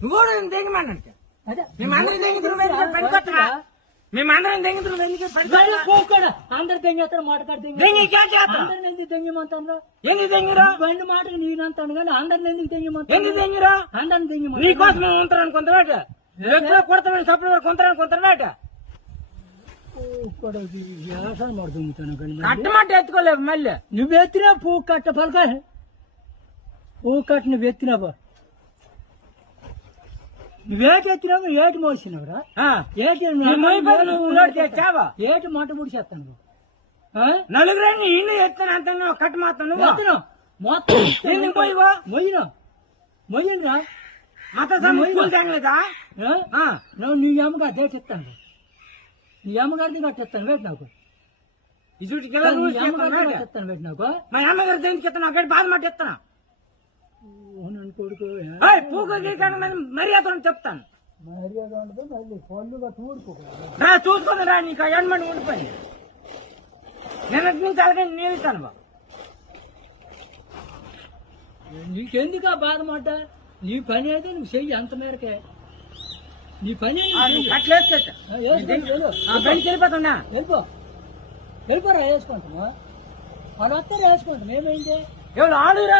నువ్వు కూడా తెగమన్నట్టు అదే మేమందరం తెంగుతున్నాం పనికొత్తరా మేమందరం తెంగుతున్నాం అందరు తెంగేస్తారు మాటకాడు తెంగి అందరిని ఎందుకు తెంగమంటాను ఎందుకు తెంగిరా బండి మాటకు నేను అంటాను కానీ అందరిని ఎందుకు తెంగమంటాను ఎందుకు తెంగిరా అందరిని తెంగమంటాను నీకోసం మేము ఉంటారని కొంతవేట ఎప్పుడో కొడతామని సప్పుడు కొంతవేట వ్యవసాయం పడుతుంటాను కానీ కట్టమాట ఎత్తుకోలేవు మళ్ళీ నువ్వు ఎత్తినా పువ్వు కట్ట పలక పువ్వు కట్ట నువ్వు ఎత్తినావా నువ్వేటి ఎత్తినావు ఏటి మోసినవరా ఏటి మాట ముడిచేస్తాను నలుగురు ఇల్లు ఎత్తాను అంత కట్ట మాత్రం మొత్తం పోయివా మొయ్యరా అంత తేగలేదా నీ అమ్మగారు దేశిస్తాను నీ అమ్మగారిని కట్టేస్తాను వేటి నాకు కట్టేస్తాను వేటి నాకు మా అమ్మగారు దేనికి ఒకటి బాధ మాట ఎత్తాను కొడుకు పూక మర్యాద చెప్తాను మర్యాద ఉండదు మళ్ళీ పళ్ళుగా తూడుకో చూసుకుని రా నీకు ఎండమని ఉండిపోయింది నిన్నటి నుంచి అలాగే నేను ఇస్తాను బా నీకెందుకు ఆ బాధ మాట నీ పని అయితే నువ్వు చెయ్యి అంత మేరకే నీ పని వెళ్ళిపోతున్నా వెళ్ళిపోరా వేసుకుంటామా వాళ్ళు వస్తారు వేసుకుంటాం ఏమైంది ఎవరు ఆడురా